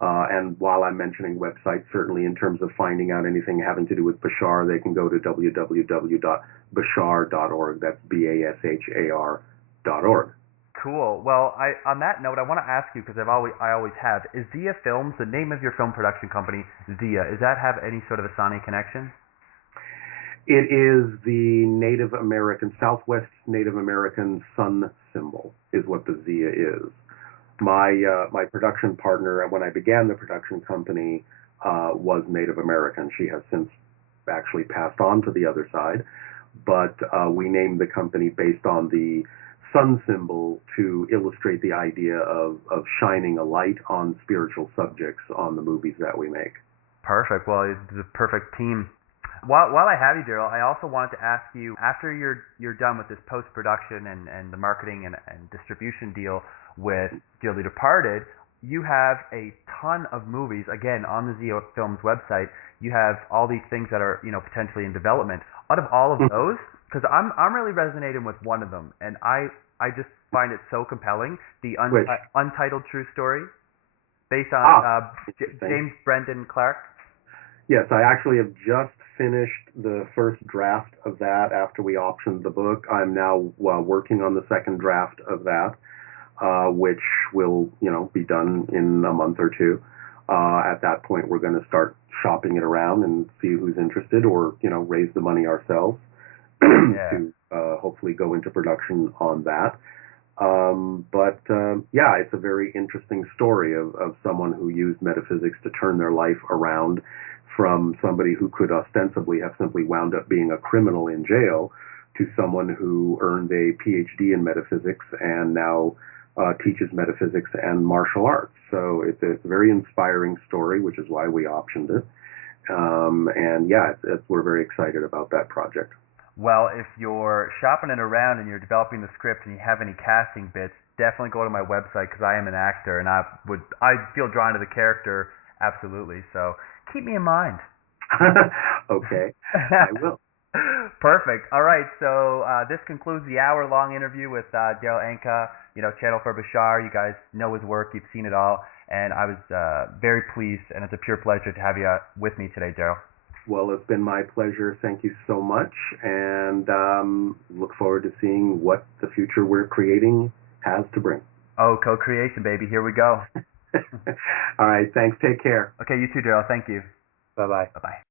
And while I'm mentioning websites, certainly in terms of finding out anything having to do with Bashar, they can go to www.bashar.org. That's BASHAR.org. Cool. Well, on that note, I want to ask you, because I always have, is Zia Films, the name of your film production company, Zia, does that have any sort of a Sani connection? It is the Native American, Southwest Native American sun symbol, is what the Zia is. My production partner, when I began the production company, was Native American. She has since actually passed on to the other side, but we named the company based on the sun symbol to illustrate the idea of shining a light on spiritual subjects on the movies that we make. Perfect. Well, it's the perfect team. While I have you, Daryl, I also wanted to ask you, after you're done with this post-production and the marketing and distribution deal with Dearly Departed, you have a ton of movies, again, on the Zia Films website. You have all these things that are, potentially in development. Out of all of those, because I'm really resonating with one of them, and I just find it so compelling, the Untitled True Story. based on James Brendan Clark. Yes, I actually have just finished the first draft of that after we optioned the book. I'm now working on the second draft of that, which will, be done in a month or two. At that point, we're going to start shopping it around and see who's interested, or raise the money ourselves to hopefully go into production on that. It's a very interesting story of someone who used metaphysics to turn their life around from somebody who could ostensibly have simply wound up being a criminal in jail to someone who earned a PhD in metaphysics and now teaches metaphysics and martial arts. So it's a very inspiring story, which is why we optioned it. We're very excited about that project. Well, if you're shopping it around and you're developing the script and you have any casting bits, definitely go to my website because I am an actor and I feel drawn to the character absolutely. So keep me in mind. Okay, I will. Perfect. All right, so this concludes the hour-long interview with Darryl Anka, Channel for Bashar. You guys know his work. You've seen it all. And I was very pleased, and it's a pure pleasure to have you with me today, Daryl. Well, it's been my pleasure. Thank you so much, and look forward to seeing what the future we're creating has to bring. Oh, co-creation, baby. Here we go. All right. Thanks. Take care. Okay, you too, Daryl. Thank you. Bye-bye. Bye-bye.